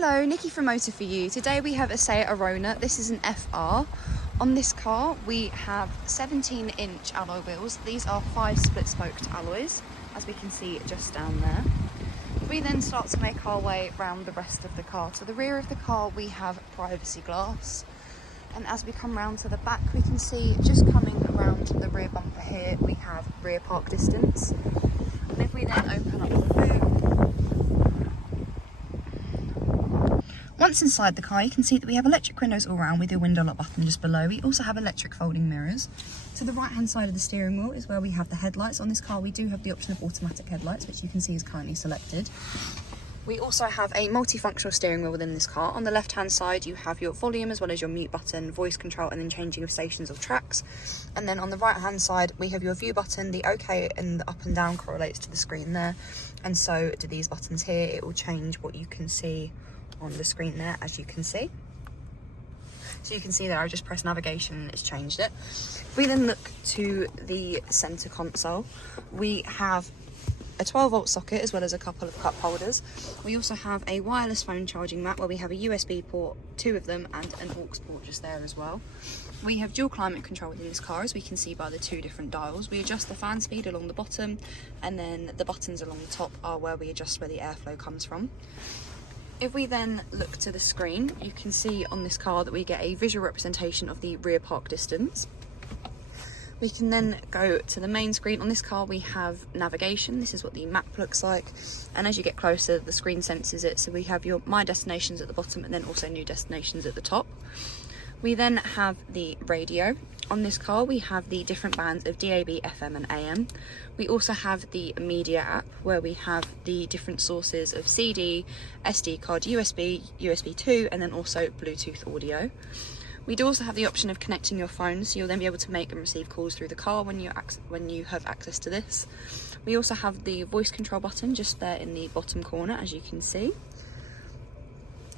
Hello, Nikki from Motor For You. Today we have a Seat Arona. This is an FR. On this car we have 17-inch alloy wheels. These are 5 split-spoked alloys, as we can see just down there. We then start to make our way around the rest of the car. To the rear of the car we have privacy glass. And as we come round to the back, we can see just coming around the rear bumper here, we have rear park distance. And if we then open up the boot, once inside the car, you can see that we have electric windows all around with your window lock button just below. We also have electric folding mirrors. To the right hand side of the steering wheel is where we have the headlights. On this car we do have the option of automatic headlights, which you can see is currently selected. We also have a multifunctional steering wheel within this car. On the left hand side you have your volume as well as your mute button, voice control and then changing of stations or tracks. And then on the right hand side we have your view button. The OK and the up and down correlates to the screen there, and so do these buttons here. It will change what you can see on the screen there, as you can see. So you can see there I just pressed navigation and it's changed it. If we then look to the centre console, we have a 12-volt socket as well as a couple of cup holders. We also have a wireless phone charging mat where we have a USB port, 2 of them, and an aux port just there as well. We have dual climate control within this car, as we can see by the 2 different dials. We adjust the fan speed along the bottom, and then the buttons along the top are where we adjust where the airflow comes from. If we then look to the screen, you can see on this car that we get a visual representation of the rear park distance. We can then go to the main screen. On this car we have navigation. This is what the map looks like, and as you get closer the screen senses it, so we have your My Destinations at the bottom and then also New Destinations at the top. We then have the radio. On this car we have the different bands of DAB, FM and AM. We also have the media app where we have the different sources of CD, SD card, USB, USB 2 and then also Bluetooth audio. We do also have the option of connecting your phone, so you'll then be able to make and receive calls through the car when you have access to this. We also have the voice control button just there in the bottom corner, as you can see.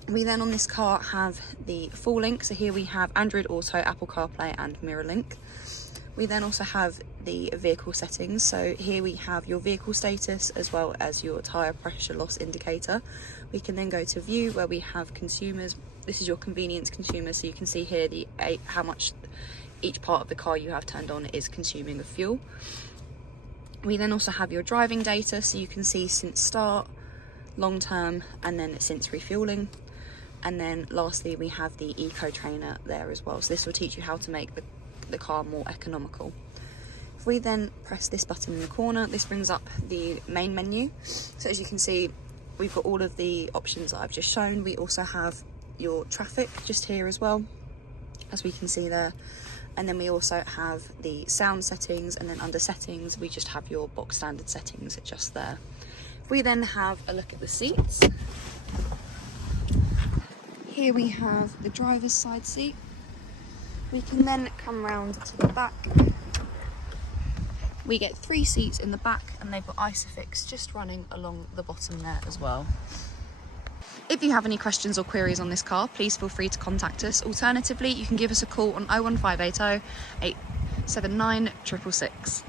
We then on this car have the full link, so here we have Android Auto, Apple CarPlay and Mirror Link. We then also have the vehicle settings, so here we have your vehicle status as well as your tyre pressure loss indicator. We can then go to view where we have consumers. This is your convenience consumer, so you can see here how much each part of the car you have turned on is consuming of fuel. We then also have your driving data, so you can see since start, long term and then since refueling. And then lastly we have the Eco Trainer there as well, so this will teach you how to make the car more economical. If we then press this button in the corner, this brings up the main menu. So as you can see, we've got all of the options that I've just shown. We also have your traffic just here as well, as we can see there. And then we also have the sound settings, and then under settings we just have your box standard settings just there. If we then have a look at the seats, here we have the driver's side seat. We can then come round to the back. We get 3 seats in the back and they've got Isofix just running along the bottom there as well. If you have any questions or queries on this car, please feel free to contact us. Alternatively, you can give us a call on 01580 879 666.